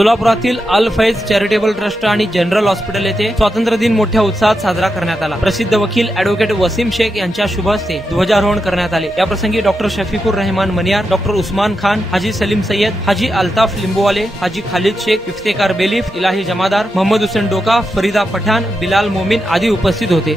सोलापुरातील अल Faiz charitable trust आणि general hospital येथे स्वातंत्र्य दिन मोठ्या उत्साहात साजरा करण्यात आला। प्रसिद्ध वकील ॲडव्होकेट वसीम शेख यांच्या शुभ हस्ते ध्वजारोहण करण्यात आले। या प्रसंगी डॉक्टर शफीकुर रहमान मनियार, डॉक्टर उस्मान खान, हाजी सलीम सय्यद, हाजी अल्ताफ लिंबूवाले, हाजी खालिद शेख, इफ्तेकार बेलीफ, इलाही जमादार, मोहम्मद हुसेन डोका, फरीदा पठाण, बिलाल मोमीन आदी उपस्थित होते।